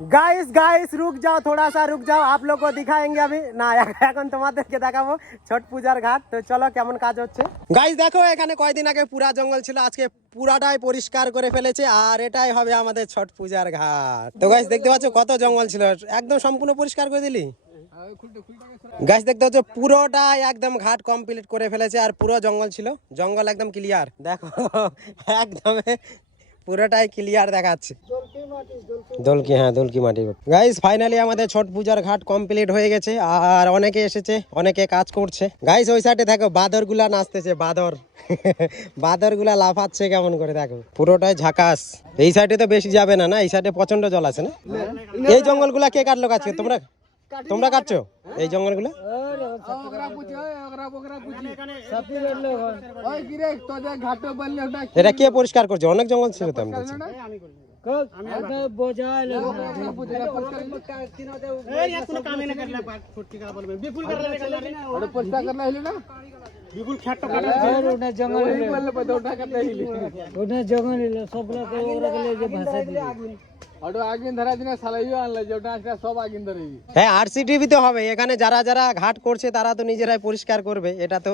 Guys guys रुक जाओ, थोड़ा सा रुक जाओ, आप लोग को दिखाएंगे अभी না এখন তোমাদেরকে দেখাবো ছট পূজার ঘাট। তো চলো কেমন কাজ হচ্ছে। গাইস দেখো এখানে কয়েকদিন আগে পুরা জঙ্গল ছিল, আজকে পুরাটাই পরিষ্কার করে ফেলেছে আর এটাই হবে আমাদের ছট পূজার ঘাট। তো গাইস দেখতে পাচ্ছ কত জঙ্গল ছিল, একদম সম্পূর্ণ পরিষ্কার করে দিলি। গাইস দেখতে পাচ্ছ পুরোটাই একদম ঘাট কমপ্লিট করে ফেলেছে আর পুরো জঙ্গল ছিল, জঙ্গল একদম ক্লিয়ার দেখো একদম পুরোটাই ক্লিয়ার দেখাচ্ছে। দলকি, হ্যাঁ দলকি মাটি। গাইস ফাইনালি আমাদের ছট পূজার ঘাট কমপ্লিট হয়ে গেছে আর অনেকে এসেছে, অনেকে কাজ করছে। গাইস ওই সাইডে দেখো বাদর গুলা নাচতেছে, বাদর বাদর গুলা লাফাচ্ছে কেমন করে দেখো, পুরোটাই ঝাকাস। এই সাইডে তো বেশি যাবে না, না এই সাইডে প্রচন্ড জল আছে না। এই জঙ্গল গুলা কে কাটলো আজকে? তোমরা কাটছো এই জঙ্গল গুলা? এটা কে পরিষ্কার করছে? অনেক জঙ্গল ছিল তো আমি বলছি। হ্যাঁ আরসিটিভিতে হবে, এখানে যারা যারা ঘাট করছে তারা তো নিজেরাই পরিষ্কার করবে, এটা তো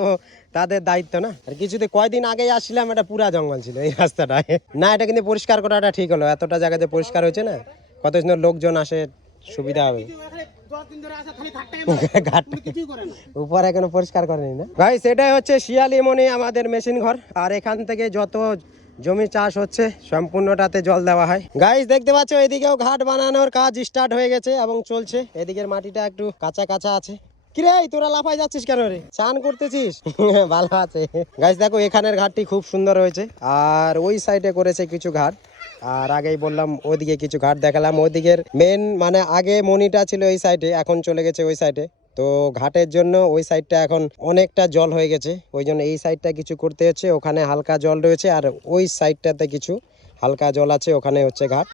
তাদের দায়িত্ব না। আর কিছুতে কয়দিন আগেই আসছিলাম, এটা পুরা জঙ্গল ছিল এই রাস্তাটায়। না এটা কিন্তু পরিষ্কার করাটা ঠিক হলো, এতটা জায়গাতে পরিষ্কার হয়েছে না, কত সুন্দর লোকজন আসে, সুবিধা হবে। উপরে এখনো পরিষ্কার করেনি না ভাই। সেটাই হচ্ছে শিয়ালিমনি আমাদের মেশিন ঘর, আর এখান থেকে যত জমি চাষ হচ্ছে সম্পূর্ণটাতে জল দেওয়া হয়। গাইস দেখতে পাচ্ছ এদিকেও ঘাট বানানোর কাজ স্টার্ট হয়ে গেছে এবং চলছে। এদিকের মাটিটা একটু কাঁচা কাঁচা আছে। কিরে তোরা লাফাই যাচ্ছিস কেন রে? চান করতেছিস? ভালো আছে। গাইস দেখো এখানের ঘাটটি খুব সুন্দর হয়েছে আর ওই সাইডে করেছে কিছু ঘাট। আর আগেই বললাম ওইদিকে কিছু ঘাট দেখালাম। ওইদিকের মেন মানে আগে মনিটা ছিল এই সাইডে, এখন চলে গেছে ওই সাইডে। তো ঘাটের জন্য ওই সাইডটা এখন অনেকটা জল হয়ে গেছে, ওই জন্য এই সাইডটা কিছু করতে হচ্ছে। ওখানে হালকা জল রয়েছে আর ওই সাইডটাতে কিছু হালকা জল আছে, ওখানে হচ্ছে ঘাট।